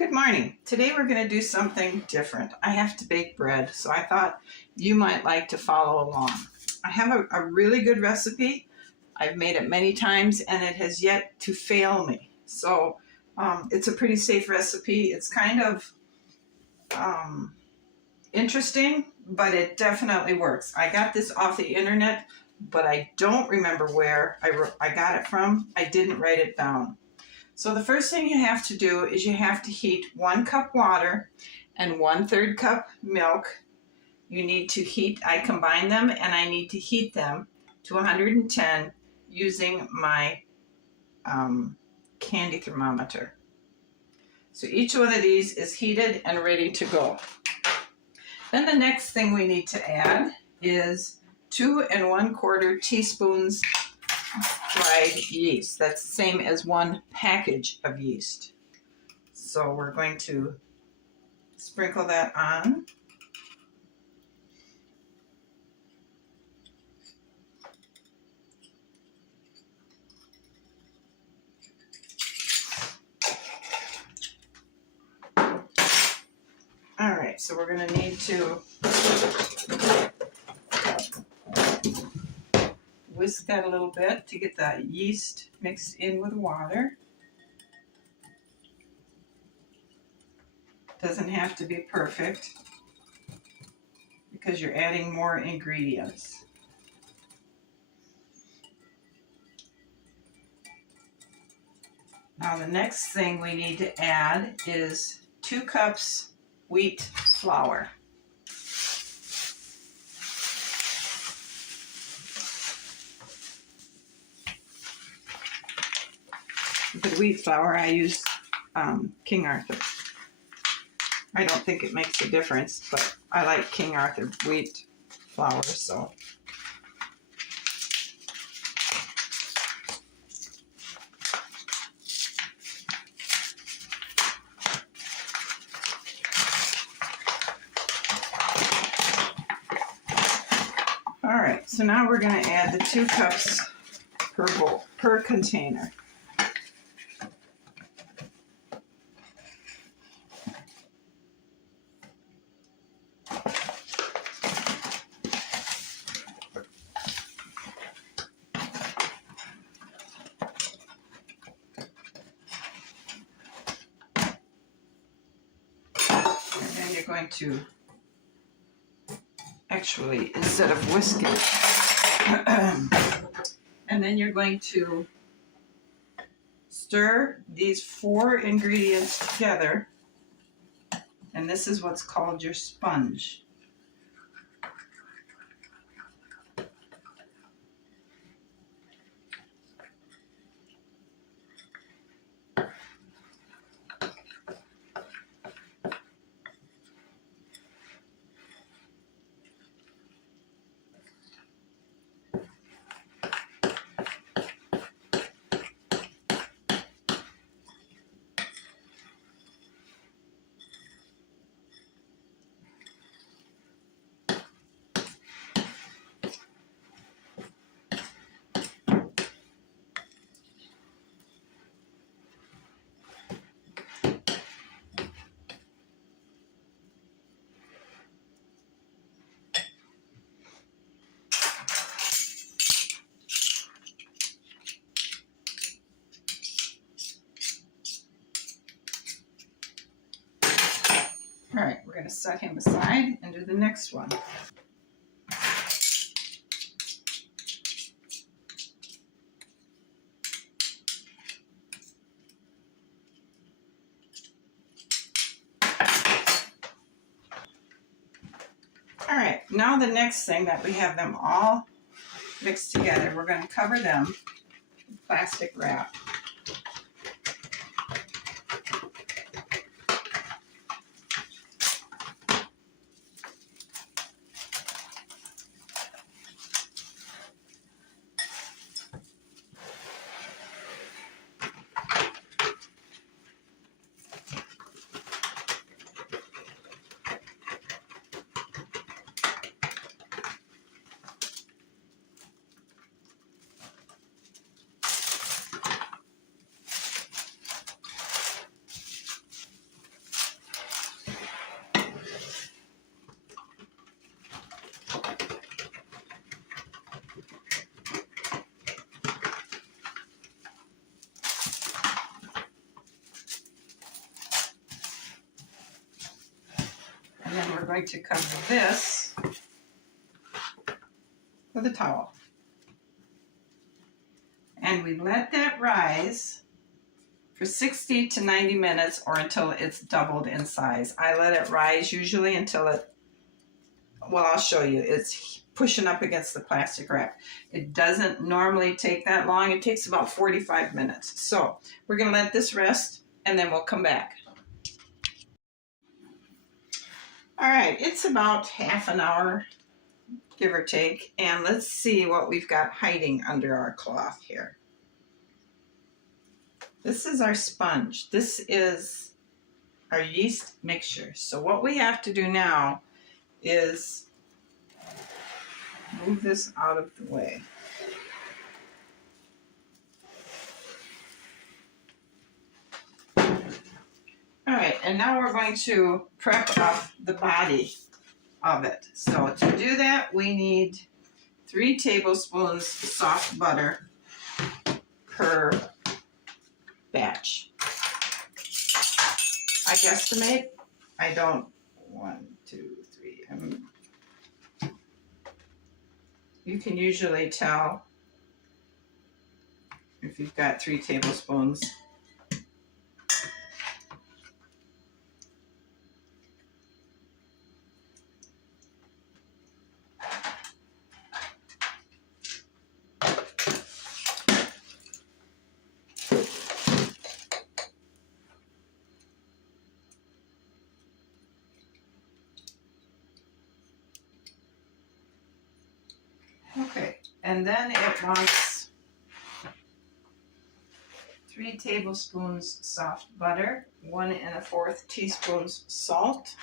Good morning. Today we're going to do something different. I have to bake bread, so I thought you might like to follow along. I have a really good recipe. I've made it many times and it has yet to fail me. So it's a pretty safe recipe. It's kind of interesting, but it definitely works. I got this off the internet, but I don't remember where I got it from. I didn't write it down. So the first thing you have to do is you have to heat 1 cup water and 1/3 cup milk. You need to heat, I combine them and I need to heat them to 110 using my candy thermometer. So each one of these is heated and ready to go. Then the next thing we need to add is 2 1/4 teaspoons dried yeast. That's the same as 1 package of yeast. So we're going to sprinkle that on. All right, so we're going to need to whisk that a little bit to get the yeast mixed in with water. Doesn't have to be perfect because you're adding more ingredients. Now the next thing we need to add is 2 cups wheat flour. The wheat flour, I use King Arthur. I don't think it makes a difference, but I like King Arthur wheat flour, so. All right, so now we're going to add the 2 cups per bowl, per container. You're going to actually, instead of whisking, and then you're going to stir these 4 ingredients together, and this is what's called your sponge. All right, we're going to set him aside and do the next one. All right, now the next thing that we have them all mixed together, we're going to cover them with plastic wrap. And then we're going to cover this with a towel. And we let that rise for 60 to 90 minutes or until it's doubled in size. I let it rise usually until well, I'll show you. It's pushing up against the plastic wrap. It doesn't normally take that long. It takes about 45 minutes. So we're going to let this rest and then we'll come back. All right, it's about half an hour, give or take, and let's see what we've got hiding under our cloth here. This is our sponge. This is our yeast mixture. So what we have to do now is move this out of the way. All right, and now we're going to prep up the body of it. So to do that, we need 3 tablespoons soft butter per batch. I guesstimate. I don't. 1, 2, 3. You can usually tell if you've got 3 tablespoons. Okay, and then it wants 3 tablespoons soft butter, 1 1/4 teaspoons salt,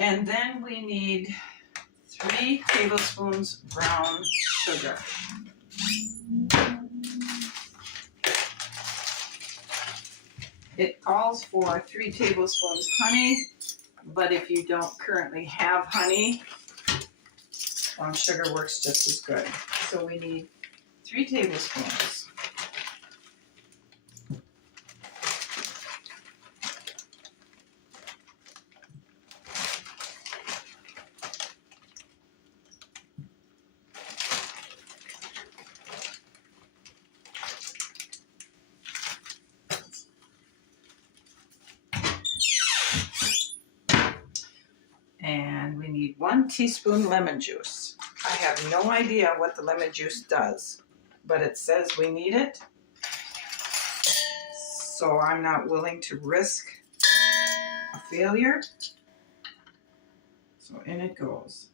and then we need 3 tablespoons brown sugar. It calls for 3 tablespoons honey, but if you don't currently have honey, sugar works just as good. So we need 3 tablespoons. And we need 1 teaspoon lemon juice. I have no idea what the lemon juice does, but it says we need it. So I'm not willing to risk a failure. So in it goes.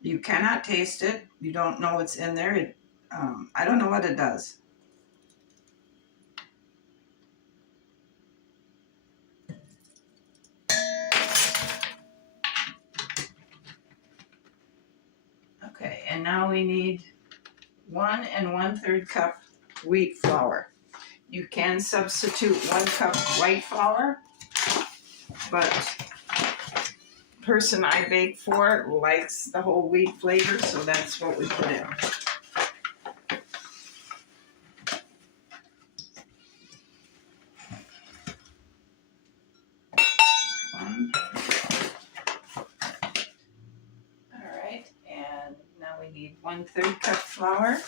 You cannot taste it. You don't know what's in there. I don't know what it does. Okay, and now we need 1 1/3 cup wheat flour. You can substitute 1 cup white flour, but the person I bake for likes the whole wheat flavor, so that's what we put in. All right, and now we need 1/3 cup flour.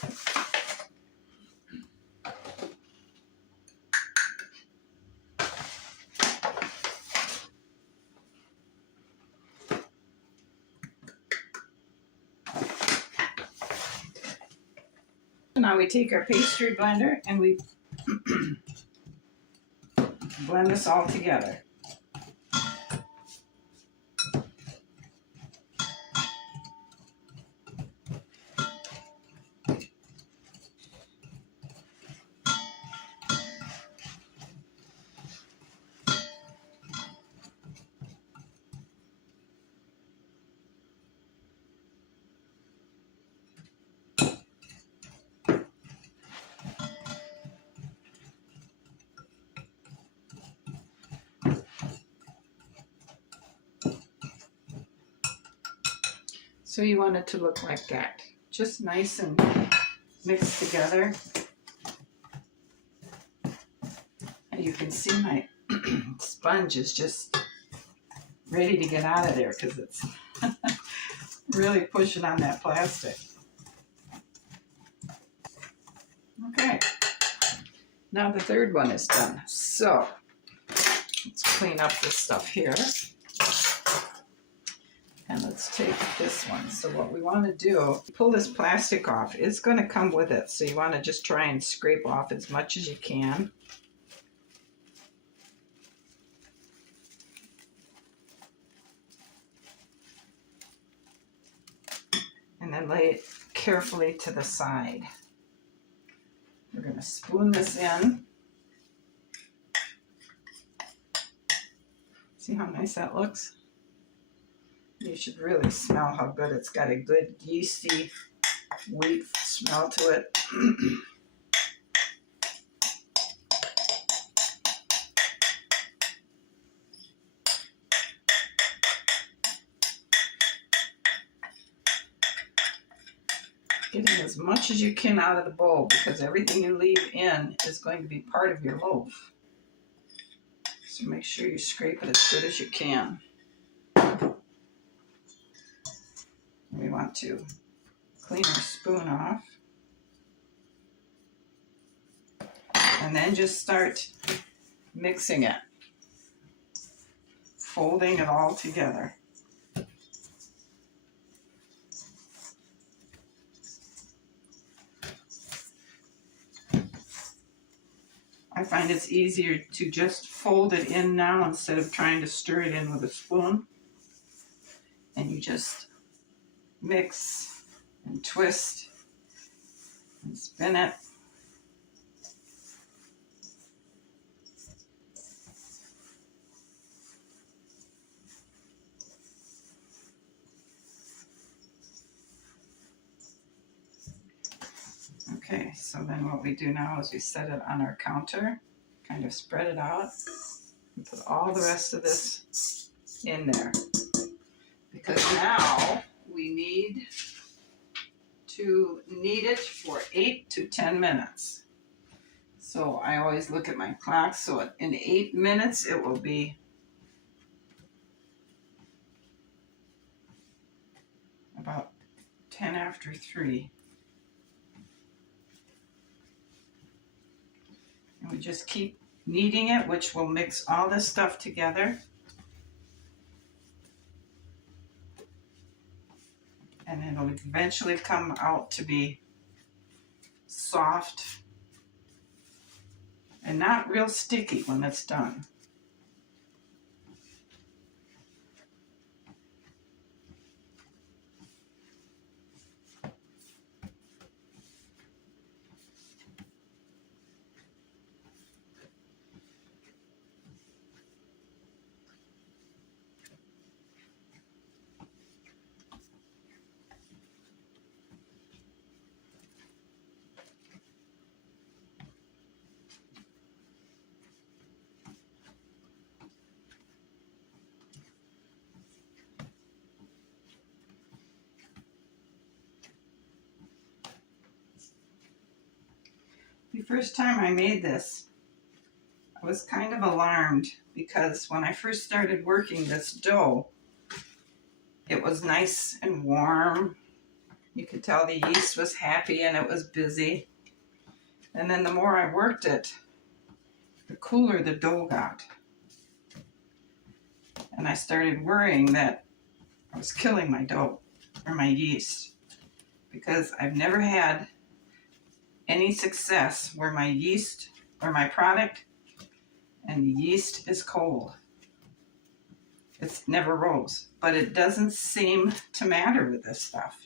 Now we take our pastry blender and we blend this all together. So you want it to look like that. Just nice and mixed together. And you can see my sponge is just ready to get out of there because it's really pushing on that plastic. Okay, now the third one is done. So let's clean up this stuff here. And let's take this one. So what we want to do, pull this plastic off. It's going to come with it. So you want to just try and scrape off as much as you can. And then lay it carefully to the side. We're going to spoon this in. See how nice that looks? You should really smell how good it's got a good yeasty wheat smell to it. Getting as much as you can out of the bowl because everything you leave in is going to be part of your loaf. So make sure you scrape it as good as you can. We want to clean our spoon off. And then just start mixing it. Folding it all together. I find it's easier to just fold it in now instead of trying to stir it in with a spoon. And you just mix and twist and spin it. Okay, so then what we do now is we set it on our counter, kind of spread it out, and put all the rest of this in there. Because now we need to knead it for 8 to 10 minutes. So I always look at my clock, so in 8 minutes it will be about 10 after 3. And we just keep kneading it, which will mix all this stuff together. And it'll eventually come out to be soft and not real sticky when it's done. The first time I made this, I was kind of alarmed because when I first started working this dough, it was nice and warm. You could tell the yeast was happy and it was busy. And then the more I worked it, the cooler the dough got. And I started worrying that I was killing my dough or my yeast because I've never had any success where my yeast or my product and the yeast is cold. It's never rose, but it doesn't seem to matter with this stuff.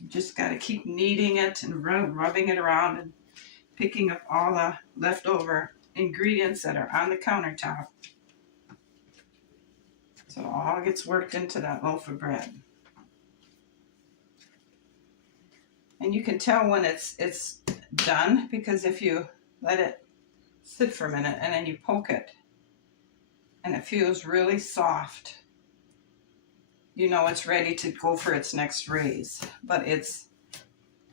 You just got to keep kneading it and rubbing it around and picking up all the leftover ingredients that are on the countertop. So it all gets worked into that loaf of bread. And you can tell when it's done because if you let it sit for a minute and then you poke it, and it feels really soft. You know it's ready to go for its next raise, but it's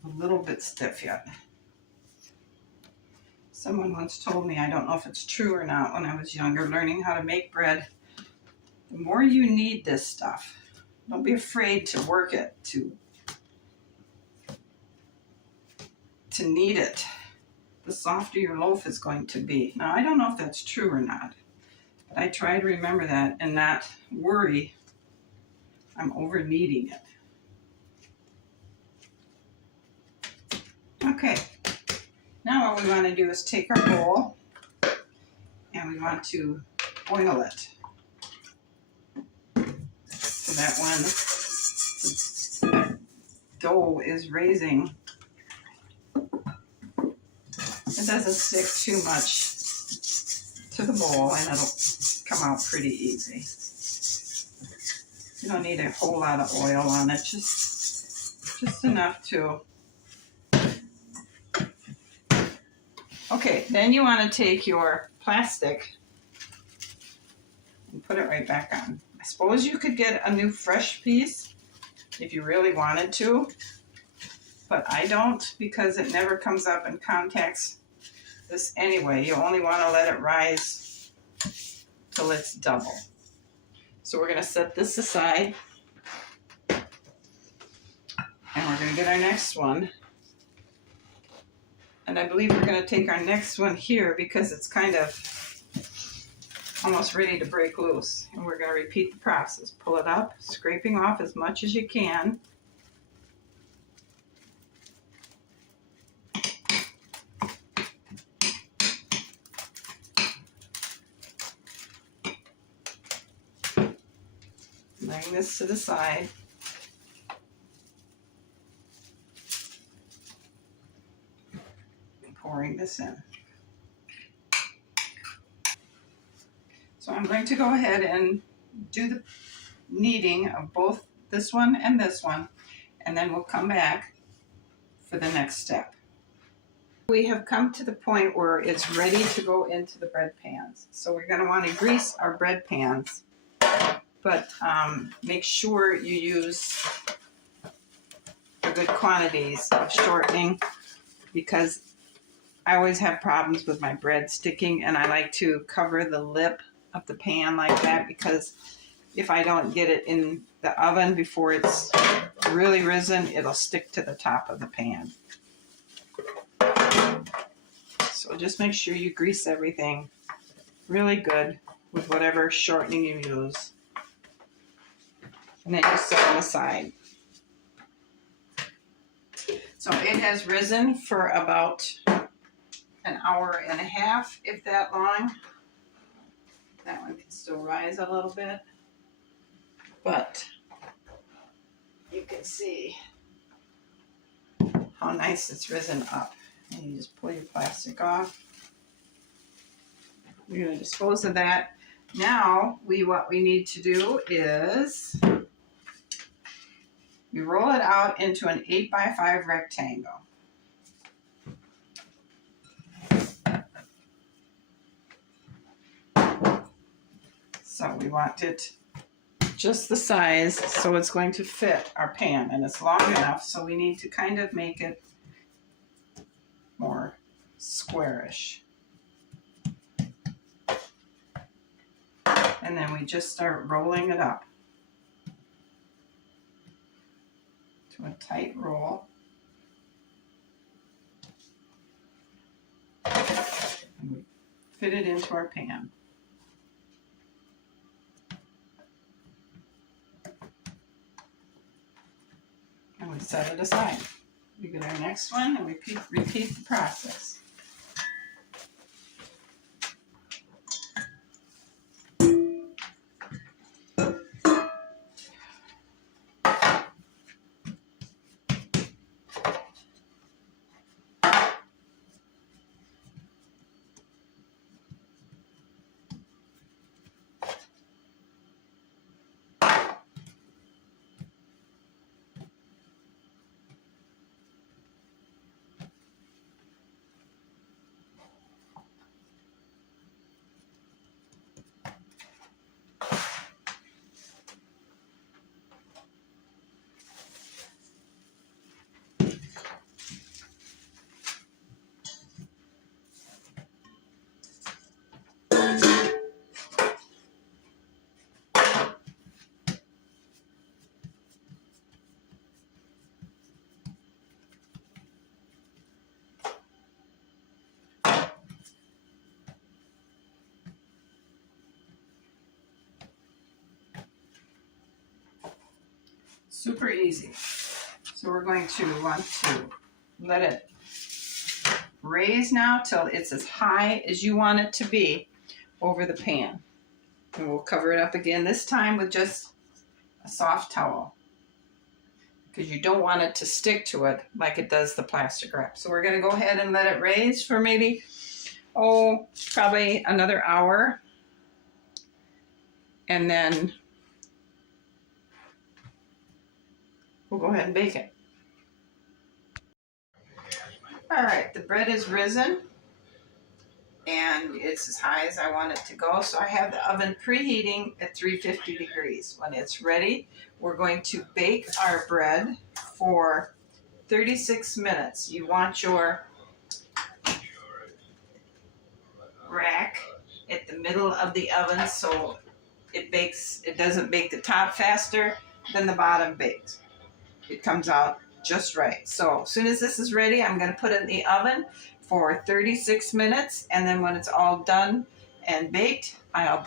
a little bit stiff yet. Someone once told me, I don't know if it's true or not, when I was younger, learning how to make bread, the more you knead this stuff, don't be afraid to work it, to knead it, the softer your loaf is going to be. Now, I don't know if that's true or not, but I try to remember that and not worry I'm over kneading it. Okay, now what we want to do is take our bowl and we want to oil it so that when the dough is raising, it doesn't stick too much to the bowl and it'll come out pretty easy. You don't need a whole lot of oil on it, just enough to. Okay, then you want to take your plastic and put it right back on. I suppose you could get a new fresh piece if you really wanted to, but I don't because it never comes up and contacts this anyway. You only want to let it rise till it's double. So we're going to set this aside and we're going to get our next one. And I believe we're going to take our next one here because it's kind of almost ready to break loose. And we're going to repeat the process. Pull it up, scraping off as much as you can. Laying this to the side. Pouring this in. So I'm going to go ahead and do the kneading of both this one, and then we'll come back for the next step. We have come to the point where it's ready to go into the bread pans. So we're going to want to grease our bread pans, but make sure you use the good quantities of shortening because I always have problems with my bread sticking, and I like to cover the lip of the pan like that because if I don't get it in the oven before it's really risen, it'll stick to the top of the pan. So just make sure you grease everything really good with whatever shortening you use. And then you set them aside. So it has risen for about an hour and a half, if that long. That one can still rise a little bit, but you can see how nice it's risen up. And you just pull your plastic off. We're going to dispose of that. Now, what we need to do is we roll it out into an 8x5 rectangle. So we want it just the size so it's going to fit our pan, and it's long enough, so we need to kind of make it more squarish. And then we just start rolling it up to a tight roll. And we fit it into our pan. And we set it aside. We get our next one and repeat the process. Super easy. So we're going to want to let it raise now till it's as high as you want it to be over the pan. And we'll cover it up again, this time with just a soft towel, because you don't want it to stick to it like it does the plastic wrap. So we're going to go ahead and let it raise for maybe, probably another hour. And then we'll go ahead and bake it. All right, the bread is risen and it's as high as I want it to go. So I have the oven preheating at 350 degrees. When it's ready, we're going to bake our bread for 36 minutes. You want your rack at the middle of the oven so it doesn't bake the top faster than the bottom bakes. It comes out just right. So as soon as this is ready, I'm going to put it in the oven for 36 minutes, and then when it's all done and baked, I'll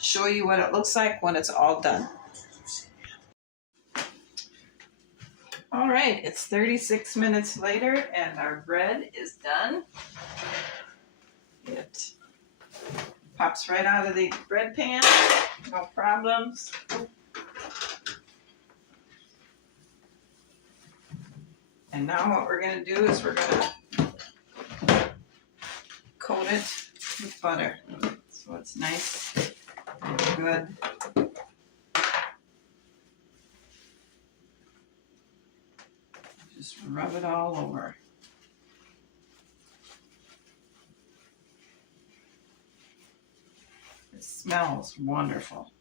show you what it looks like when it's all done. All right, it's 36 minutes later and our bread is done. It pops right out of the bread pan, no problems. And now what we're going to do is we're going to coat it with butter so it's nice and good. Just rub it all over. It smells wonderful.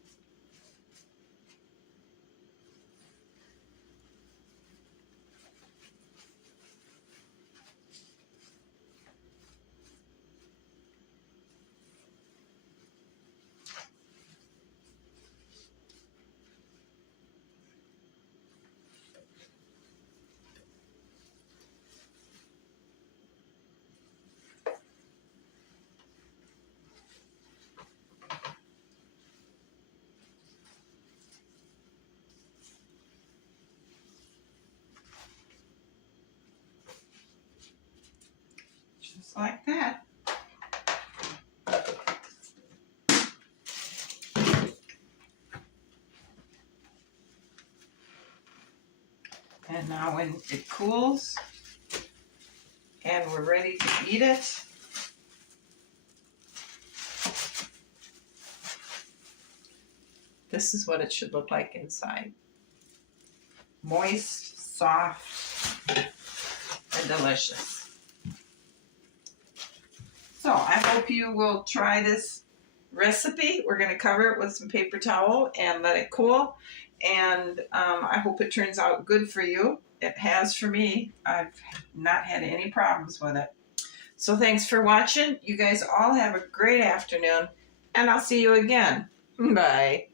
Just like that. And now when it cools and we're ready to eat it, this is what it should look like inside. Moist, soft, and delicious. So I hope you will try this recipe. We're going to cover it with some paper towel and let it cool. And I hope it turns out good for you. It has for me. I've not had any problems with it. So thanks for watching. You guys all have a great afternoon, and I'll see you again. Bye.